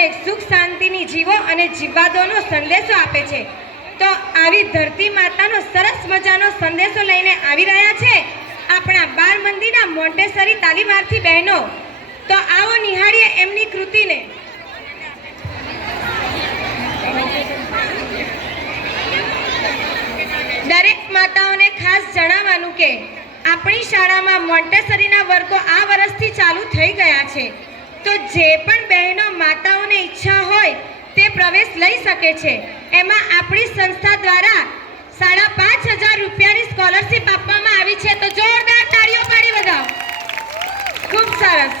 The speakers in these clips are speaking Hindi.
અને સુખ શાંતિની જીવો અને જીવવાદોનો સંદેશો આપે છે. તો આવી ધરતી માતાનો સરસ મજાનો સંદેશો લઈને આવી રહ્યા છે આપણા બાળ મંદિરના મોન્ટેસરી તાલીમાર્થી બહેનો. તો આવો નિહાળીએ એમની કૃતિને. દરેક માતાઓને ખાસ જણાવવાનું કે આપણી શાળામાં મોન્ટેસરીના વર્ગો આ વર્ષથી ચાલુ થઈ ગયા છે. તો જે પણ બહેનો માતાઓને ઈચ્છા હોય તે પ્રવેશ લઈ શકે છે. એમાં આપણી સંસ્થા દ્વારા 5,500 રૂપિયાની સ્કોલરશિપ આપવામાં આવી છે. તો જોરદાર તાળીઓ પાડી બધાઓ. ખૂબ સરસ.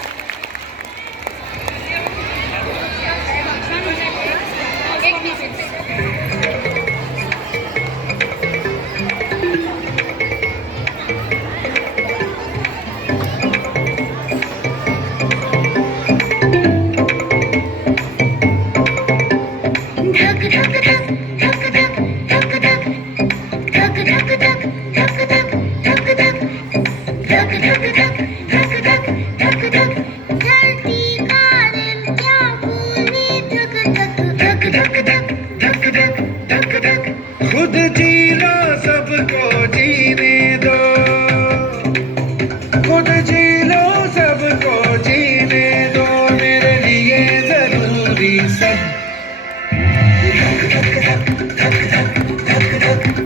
खुद जी लो सबको जीने दो, खुद जी लो सबको जीने दो, मेरे लिए जरूरी सब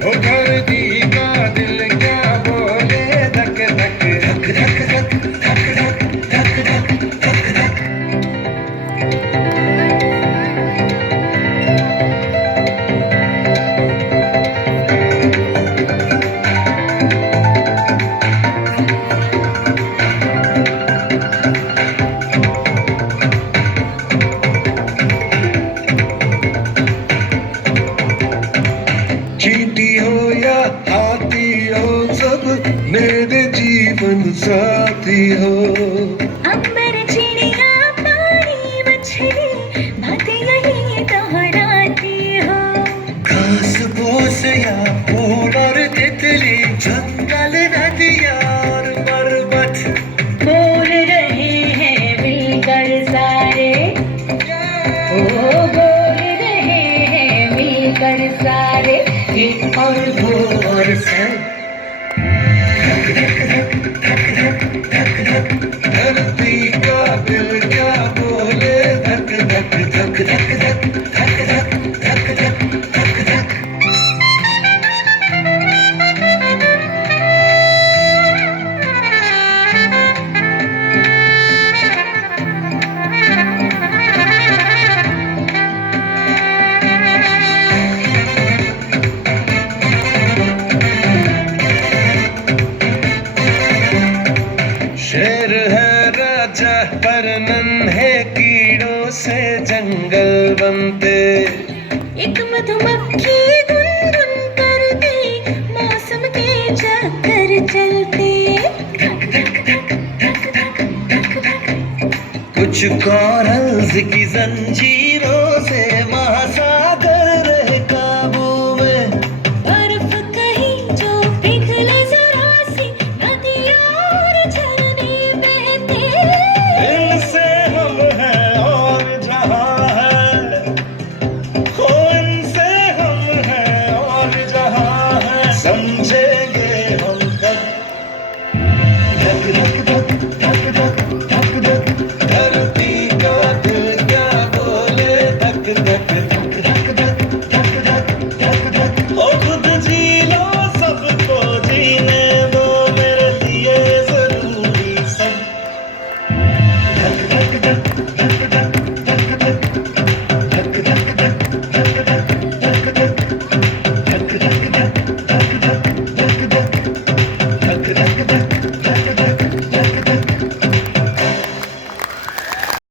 ओ धरती का दिल क्या बोले धक धक धक धक धक धक धक धक धक धक धक. चींटी हो या हाथी हो सब मेरे जीवन साथी हो. अंबर चिड़िया पानी मछली बातें यही दोहराती हो. घास फूस या फूल और तितली, जंगल नदियाँ और पर्वत बोल रहे हैं मिलकर सारे, ओ बोल रहे हैं मिलकर सारे, एक और वो और सब. धरती का दिल क्या बोले धक धक धक धक धक धक धक धक धक धक धक. शेर है राजा पर नन्हे कीड़ों से जंगल बनते. एक मधुमक्खी धुन धुन करती मौसम के चक्कर चलते. कुछ कॉरल्स की जंजीरों